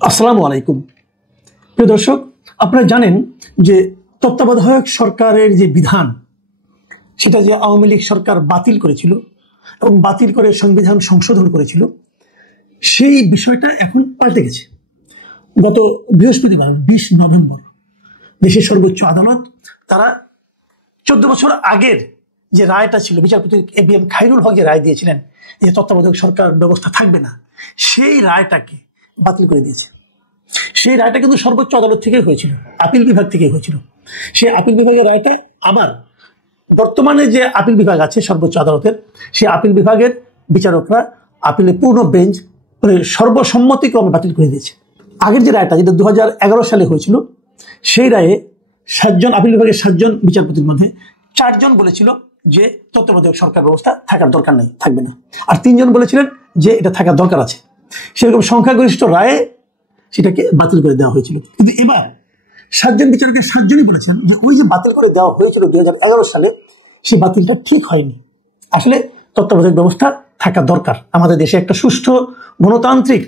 আসসালামু আলাইকুম। প্রিয় দর্শক, আপনারা জানেন যে তত্ত্বাবধায়ক সরকারের যে বিধান সেটা যে আওয়ামী লীগ সরকার বাতিল করেছিল এবং বাতিল করে সংবিধান সংশোধন করেছিল, সেই বিষয়টা এখন পাল্টে গেছে। গত বৃহস্পতিবার 20 নভেম্বর দেশের সর্বোচ্চ আদালত তারা 14 বছর আগের যে রায়টা ছিল, বিচারপতি এবিএম খায়রুল হক যে রায় দিয়েছিলেন যে তত্ত্বাবধায়ক সরকার ব্যবস্থা থাকবে না, সেই রায়টাকে বাতিল করে দিয়েছে। সেই রায়টা কিন্তু সর্বোচ্চ আদালত থেকে হয়েছিল, আপিল বিভাগ থেকে হয়েছিল। সেই আপিল বিভাগের রায়টা আবার বর্তমানে যে আপিল বিভাগ আছে সর্বোচ্চ আদালতের, সেই আপিল বিভাগের বিচারকরা আপিলে পূর্ণ বেঞ্চ সর্বসম্মতিক্রমে বাতিল করে দিয়েছে। আগের যে রায়টা, যেটা 2011 সালে হয়েছিল, সেই রায়ে 7 জন আপিল বিভাগের 7 জন বিচারপতির মধ্যে 4 জন বলেছিল যে তত্ত্বাবধায়ক সরকার ব্যবস্থা থাকার দরকার নেই, থাকবে না। আর 3 জন বলেছিলেন যে এটা থাকার দরকার আছে। সেরকম সংখ্যাগরিষ্ঠ রায়ে সেটাকে বাতিল করে দেওয়া হয়েছিল। কিন্তু এবার 7 জন বিচারকের 7 জনই বলেছেন যে ওই যে বাতিল করে দেওয়া হয়েছিল 2011 সালে, সেই বাতিলটা ঠিক হয়নি। আসলে তত্ত্বাবধায়ক ব্যবস্থা থাকা দরকার। আমাদের দেশে একটা সুষ্ঠু গণতান্ত্রিক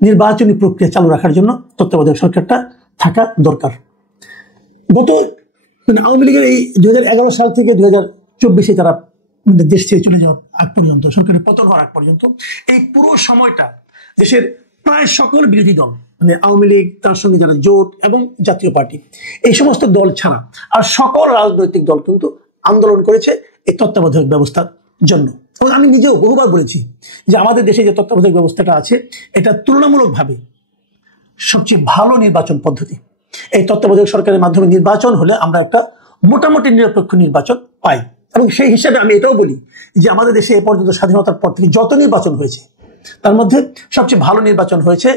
নির্বাচনী প্রক্রিয়া চালু রাখার জন্য তত্ত্বাবধায়ক সরকারটা থাকা দরকার। গত আওয়ামী লীগের এই 2011 সাল থেকে 2024 তারা দেশ ছেড়ে চলে যাওয়ার আগ পর্যন্ত, সরকারের পতন হওয়ার আগ পর্যন্ত, এই পুরো সময়টা দেশের প্রায় সকল বিরোধী দল, মানে আওয়ামী লীগ, তার সঙ্গে যারা জোট এবং জাতীয় পার্টি, এই সমস্ত দল ছাড়া আর সকল রাজনৈতিক দল কিন্তু আন্দোলন করেছে এই তত্ত্বাবধায়ক ব্যবস্থার জন্য। এবং আমি নিজেও বহুবার বলেছি যে আমাদের দেশে যে তত্ত্বাবধায়ক ব্যবস্থাটা আছে, এটা তুলনামূলকভাবে সবচেয়ে ভালো নির্বাচন পদ্ধতি। এই তত্ত্বাবধায়ক সরকারের মাধ্যমে নির্বাচন হলে আমরা একটা মোটামুটি নিরপেক্ষ নির্বাচন পাই। এবং সেই হিসাবে আমি এটাও বলি যে আমাদের দেশে এ পর্যন্ত স্বাধীনতার পর থেকে যত নির্বাচন হয়েছে, তার মধ্যে সবচেয়ে ভালো নির্বাচন হয়েছে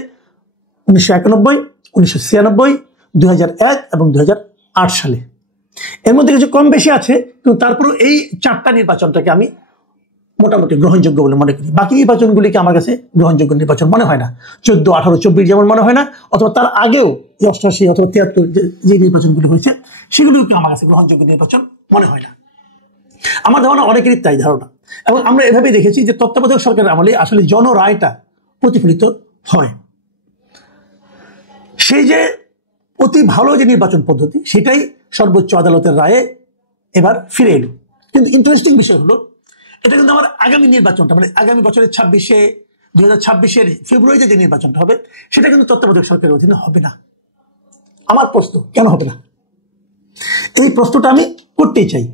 1991, 1996, 2001 এবং 2008 সালে। এর মধ্যে কিছু কম বেশি আছে, কিন্তু তারপরেও এই 4টা নির্বাচনটাকে আমি মোটামুটি গ্রহণযোগ্য বলে মনে করি। বাকি নির্বাচনগুলিকে আমার কাছে গ্রহণযোগ্য নির্বাচন মনে হয় না। 14, 18, 24 যেমন মনে হয় না, অথবা তার আগেও 88 অথবা 73 যে নির্বাচনগুলি হয়েছে, সেগুলিকে আমার কাছে গ্রহণযোগ্য নির্বাচন মনে হয় না। আমার ধারণা অনেকেরই তাই ধারণা। এবং আমরা এভাবেই দেখেছি যে তত্ত্বাবধায়ক সরকারের আমলে আসলে জনরায়টা প্রতিফলিত হয়। সেই যে অতি ভালো যে নির্বাচন পদ্ধতি, সেটাই সর্বোচ্চ আদালতের রায়ে এবার ফিরে এলো। কিন্তু ইন্টারেস্টিং বিষয় হলো, এটা কিন্তু আমার আগামী নির্বাচনটা, মানে আগামী বছরের 2026-এর ফেব্রুয়ারিতে যে নির্বাচনটা হবে, সেটা কিন্তু তত্ত্বাবধায়ক সরকারের অধীনে হবে না। আমার প্রশ্ন, কেন হবে না? এই প্রশ্নটা আমি করতেই চাই।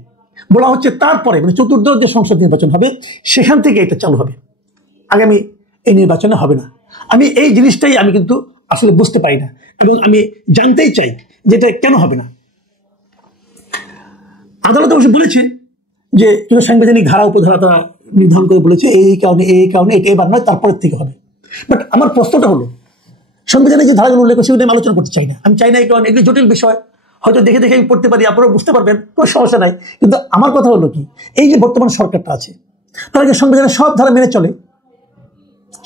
বলা হচ্ছে তারপরে, মানে চতুর্দশ যে সংসদ নির্বাচন হবে, সেখান থেকে এটা চালু হবে, আগামী এই নির্বাচনে হবে না। আমি এই জিনিসটাই আমি কিন্তু আসলে বুঝতে পারি না, এবং আমি জানতেই চাই যে এটা কেন হবে না। আদালত অবশ্য বলেছে যে কিন্তু সাংবিধানিক ধারা উপধারা তারা নির্ধারণ করে বলেছে এই কারণে এটা এবার নয়, তারপরের থেকে হবে। বাট আমার প্রশ্নটা হলো, সংবিধানে যে ধারাগুলো উল্লেখ করছে, আমি আলোচনা করতে চাই না। আমি চাই না, কারণ এগুলি জটিল বিষয়, হয়তো দেখে দেখে আমি পড়তে পারি, আপনারা বুঝতে পারবেন, কোনো সমস্যা নাই। কিন্তু আমার কথা হলো কি, এই যে বর্তমান সরকারটা আছে, তারা যে সংবিধানের সব ধারা মেনে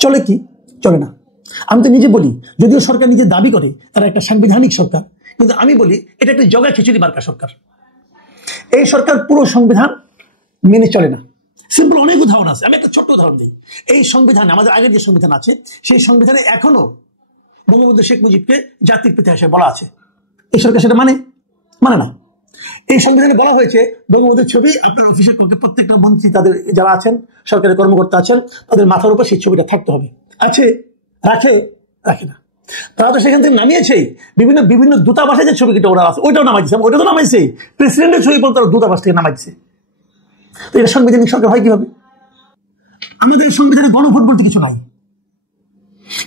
চলে কি? চলে না। আমি তো নিজে বলি, যদিও সরকার নিজে দাবি করে তারা একটা সাংবিধানিক সরকার, কিন্তু আমি বলি এটা একটা জগা খিচুড়ি মার্কা সরকার। এই সরকার পুরো সংবিধান মেনে চলে না। সিম্পল অনেক উদাহরণ আছে, আমি একটা ছোট্ট উদাহরণ দিই। এই সংবিধানে, আমাদের আগের যে সংবিধান আছে, সেই সংবিধানে এখনো বঙ্গবন্ধু শেখ মুজিবকে জাতির পিতা হিসেবে বলা আছে। এই সরকার সেটা মানে না। এই সংবিধানে বলা হয়েছে বঙ্গবন্ধুর ছবি আপনার অফিসের প্রত্যেকটা মন্ত্রী, তাদের যারা আছেন, সরকারি কর্মকর্তা আছেন, তাদের মাথার উপর সেই ছবিটা থাকতে হবে। আছে, রাখে না। তারা তো সেখান থেকে নামিয়েছেই। বিভিন্ন দূতাবাসে যে ছবিটা ওরা আছে, ওইটাও নামাইছে, ওইটা তো নামাইছে। প্রেসিডেন্টের ছবি পর্যন্ত তারা দূতাবাস থেকে নামাইছে। তো এটা সাংবিধানিক সরকার হয় কিভাবে? আমাদের সংবিধানে গণভোট বলতে কিছু নাই,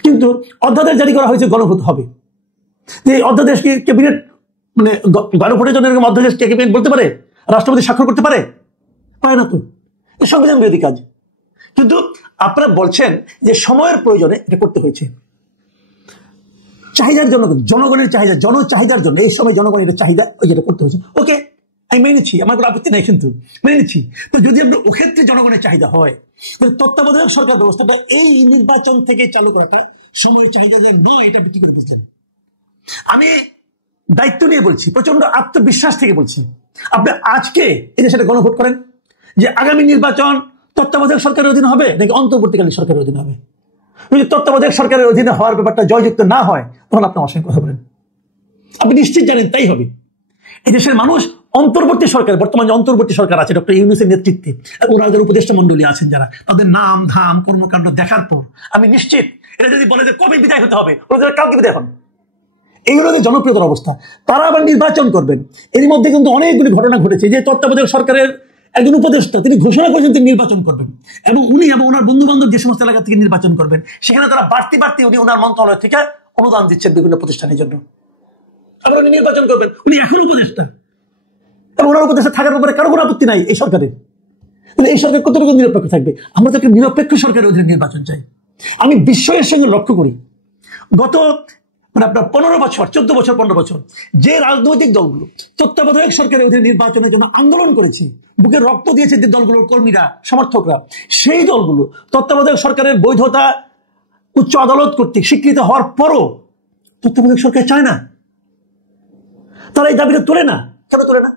কিন্তু অধ্যাদেশ জারি করা হয়েছে গণভোট হবে। এই অধ্যাদেশ কি ক্যাবিনেট, মানে গণভোটের জন্য এরকম অধ্যাদেশ ক্যাবিনেট বলতে পারে? রাষ্ট্রপতি স্বাক্ষর করতে পারে না তো। এই সংবিধান বিরোধী কাজ। কিন্তু আপনারা বলছেন যে সময়ের প্রয়োজনে এটা করতে হয়েছে, চাহিদার জন্য, জনগণের চাহিদা, জনচাহিদার জন্য এই সময় জনগণের এটা চাহিদা, ওই যেটা করতে হয়েছে। ওকে, আমি মেনে নিচ্ছি, আমার কোনো আপত্তি নাই, কিন্তু মেনে নিচ্ছি। তো যদি আপনার ওক্ষেত্রে জনগণের চাহিদা হয়, তাহলে তত্ত্বাবধায়ক সরকার ব্যবস্থাটা এই নির্বাচন থেকে চালু করাটা সময়ের চাহিদা যে নয়, এটা আপনি কি করে বুঝলেন? আমি দায়িত্ব নিয়ে বলছি, প্রচন্ড আত্মবিশ্বাস থেকে বলছি। আপনি আজকে এই দেশে গণভোট করেন যে আগামী নির্বাচন তত্ত্বাবধায়ক সরকারের অধীনে হবে নাকি অন্তর্বর্তীকালীন সরকারের অধীনে হবে। যদি তত্ত্বাবধায়ক সরকারের অধীনে হওয়ার ব্যাপারটা জয়যুক্ত না হয়, তখন আপনি আমার সঙ্গে কথা বলেন। আপনি নিশ্চিত জানেন তাই হবে। এই দেশের মানুষ অন্তর্বর্তী সরকার, বর্তমানে যে অন্তর্বর্তী সরকার আছে ডক্টর ইউনূসের নেতৃত্বে, ওনাদের উপদেষ্টা মন্ডলী আছেন যারা, তাদের নাম ধাম কর্মকাণ্ড দেখার পর আমি নিশ্চিত এটা যদি বলে যে কবে বিদায় হতে হবে, ওরা কালকে বিদায় হন। এইগুলো জনপ্রিয়তার অবস্থা। তারা আবার নির্বাচন করবেন। এর মধ্যে কিন্তু অনেকগুলি ঘটনা ঘটেছে যে তত্ত্বাবধায়ক সরকারের একজন উপদেষ্টা তিনি ঘোষণা করেছেন তিনি নির্বাচন করবেন, এবং উনি এবং ওনার বন্ধু বান্ধব যে সমস্ত এলাকা থেকে নির্বাচন করবেন, সেখানে তারা বাড়তি উনি ওনার মন্ত্রণালয় থেকে অনুদান দিচ্ছেন বিভিন্ন প্রতিষ্ঠানের জন্য। আবার উনি নির্বাচন করবেন, উনি এখন উপদেষ্টা, এবং ওনার উপদেষ্টা থাকার ব্যাপারে কারো কোনো আপত্তি নাই এই সরকারের। এই সরকার কতটুকু নিরপেক্ষ থাকবে? আমরা তো একটা নিরপেক্ষ সরকারের অধীনে নির্বাচন চাই। আমি বিস্ময়ের সঙ্গে লক্ষ্য করি, গত আপনার 15 বছর 14 বছর 15 বছর যে রাজনৈতিক দলগুলো তত্ত্বাবধায়ক সরকারের অধীনে নির্বাচনের জন্য আন্দোলন করেছে, বুকে রক্ত দিয়েছে যে দলগুলোর কর্মীরা, সমর্থকরা, সেই দলগুলো তত্ত্বাবধায়ক সরকারের বৈধতা উচ্চ আদালত কর্তৃক স্বীকৃত হওয়ার পরও তত্ত্বাবধায়ক সরকার চায় না। তারা এই দাবিটা তোলে না। কেন তোলে না?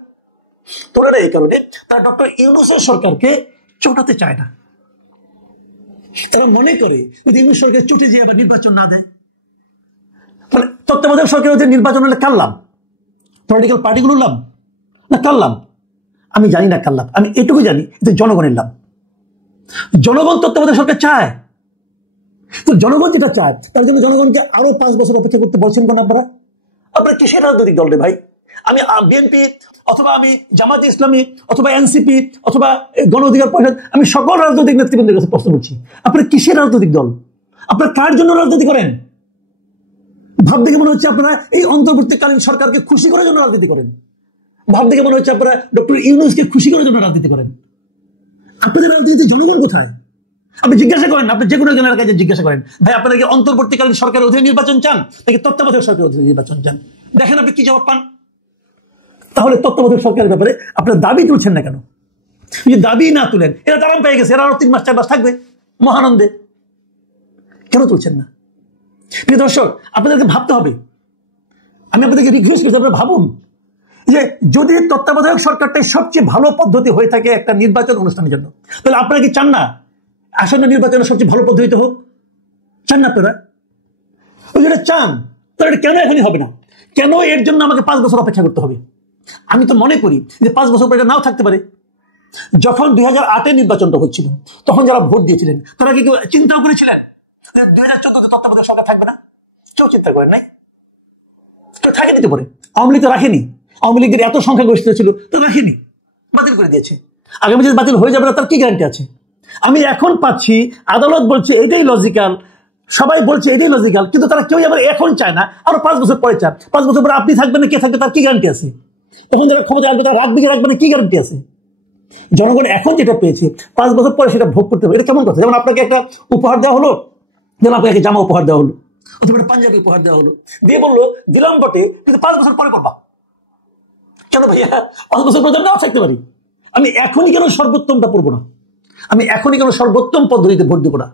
তোলে না এই কারণে তারা ডক্টর ইউনূসের সরকারকে চটাতে চায় না। তারা মনে করে যদি ইউনূস সরকার চটে যে আবার নির্বাচন না দেয়, তাহলে তত্ত্বাবধায়ক সরকারের যে নির্বাচন হলে কার লাভ? পলিটিক্যাল পার্টিগুলোর লাভ না কার লাভ? আমি জানি না কার লাভ। আমি এটুকু জানি যে জনগণের লাভ। জনগণ তত্ত্বাবধায়ক সরকার চায়। তো জনগণ যেটা চায় তার জন্য জনগণকে আরো 5 বছর অপেক্ষা করতে বলছেন কেন আপনারা? আপনারা কিসের রাজনৈতিক দল রে ভাই? আমি বিএনপি অথবা আমি জামায়াতে ইসলামী অথবা এনসিপি অথবা গণ অধিকার পরিষদ, আমি সকল রাজনৈতিক নেতৃবৃন্দের কাছে প্রশ্ন করছি, আপনারা কিসের রাজনৈতিক দল? আপনারা কার জন্য রাজনীতি করেন? ভাব দেখে মনে হচ্ছে আপনারা এই অন্তর্বর্তীকালীন সরকারকে খুশি করার জন্য রাজনীতি করেন। ভাব দেখে মনে হচ্ছে আপনারা ডক্টর ইউনূসকে খুশি করার জন্য রাজনীতি করেন। আপনাদের রাজনীতি জনগণ কোথায়? আপনি জিজ্ঞাসা করেন, আপনি যে কোনো একজনের কাছে জিজ্ঞাসা করেন, ভাই আপনারা কি অন্তর্বর্তীকালীন সরকারের অধীনে নির্বাচন চান নাকি তত্ত্বাবধায়ক সরকারের অধীনে নির্বাচন চান? দেখেন আপনি কি জবাব পান। তাহলে তত্ত্বাবধায়ক সরকারের ব্যাপারে আপনারা দাবি তুলছেন না কেন? যদি দাবি না তুলেন, এরা আরাম পেয়ে গেছে, এরা আরো 3 মাস 4 মাস থাকবে মহানন্দে, কেন তুলছেন না? প্রিয় দর্শক, আপনাদেরকে ভাবতে হবে। আমি আপনাদেরকে রিকোয়েস্ট করছি, আপনারা ভাবুন যে যদি তত্ত্বাবধায়ক সরকারটাই সবচেয়ে ভালো পদ্ধতি হয়ে থাকে একটা নির্বাচন অনুষ্ঠানের জন্য, তাহলে আপনারা কি চান না আসন্ন নির্বাচনের সবচেয়ে ভালো পদ্ধতিতে হোক? চান না আপনারা? যেটা চান তাহলে এটা কেন এখনই হবে না? কেন এর জন্য আমাকে 5 বছর অপেক্ষা করতে হবে? আমি তো মনে করি যে 5 বছর পর এটা নাও থাকতে পারে। যখন 2008-এ নির্বাচনটা হচ্ছিল, তখন যারা ভোট দিয়েছিলেন তারা কি কেউ চিন্তাও করেছিলেন 2014-তে তত্ত্বাবধায়ক সরকার থাকবে না? কেউ চিন্তা করেন নাই। কেউ থাকে দিতে পারে। আওয়ামী লীগ তো রাখেনি। আওয়ামী লীগের এত সংখ্যাগরিষ্ঠ ছিল, তো রাখেনি, বাতিল করে দিয়েছে। আগামী যদি বাতিল হয়ে যাবে না তার কি গ্যারান্টি আছে? আমি এখন পাচ্ছি আদালত বলছে এটাই লজিক্যাল, সবাই বলছে এটাই লজিক্যাল, কিন্তু তারা কেউ আবার এখন চায় না, আরো 5 বছর পরে চায়। 5 বছর পরে আপনি থাকবেন না কে থাকবে তার কি গ্যারান্টি আছে? তখন যারা ক্ষমতা আসবে তারা রাখবে কি রাখবে না কি গ্যারান্টি আছে? জনগণ এখন যেটা পেয়েছে 5 বছর পরে সেটা ভোগ করতে হবে, এটা কেমন কথা? যেমন আপনাকে একটা উপহার দেওয়া হলো, যেমন আপনাকে জামা উপহার দেওয়া হলো অথবা পাঞ্জাবি উপহার দেওয়া হলো, দিয়ে বললো দিলাম বটে কিন্তু 5 বছর পরে করবা। কেন ভাইয়া 5 বছর পরে নাও থাকতে পারি? আমি এখনই কেন সর্বোত্তমটা পড়বো না? আমি এখনই কেন সর্বোত্তম পদ্ধতিতে ভোট দেবো না?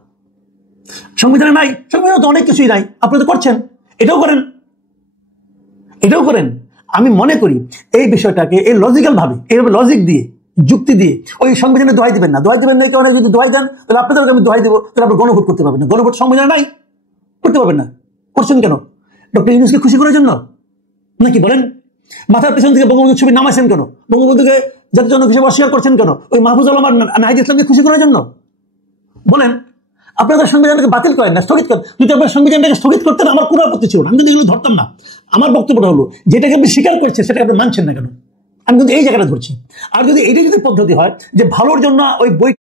সংবিধানে নাই, সংবিধানে তো অনেক কিছুই নাই, আপনি তো করছেন, এটাও করেন, এটাও করেন। আমি মনে করি এই বিষয়টাকে এই লজিক্যাল ভাবে, এইভাবে লজিক দিয়ে যুক্তি দিয়ে ওই সংবিধানে দোহাই দিবেন না। দোহাই দিবেন না, কেউ যদি দোহাই দেন তাহলে আপনাদেরকে আমি দোহাই দেবো, তাহলে আপনি গণভোট করতে পারবেন না। গণভোট সংবিধানে নাই, করতে পারবেন না। করছেন কেন? ডক্টর ইউনূসকে খুশি করার জন্য নাকি বলেন? মাথার পেছন থেকে বঙ্গবন্ধুর ছবি নামাইছেন কেন? বঙ্গবন্ধুকে জাতির জনক হিসেবে অস্বীকার করছেন কেন? ওই মাহফুজুল আলম আর নাহিদ ইসলামকে খুশি করার জন্য? বলেন, আপনাদের সংবিধানটাকে বাতিল করেন না, স্থগিত করেন। যদি আপনার সংবিধানটাকে স্থগিত করতেন আমার কোনো আপত্তি ছিল না, আমি কিন্তু এগুলো ধরতাম না। আমার বক্তব্যটা হলো যেটাকে আপনি স্বীকার করছেন সেটাকে আপনি মানছেন না কেন? আমি কিন্তু এই জায়গাটা ধরছি। আর যদি এইটা যদি পদ্ধতি হয় যে ভালোর জন্য ওই বই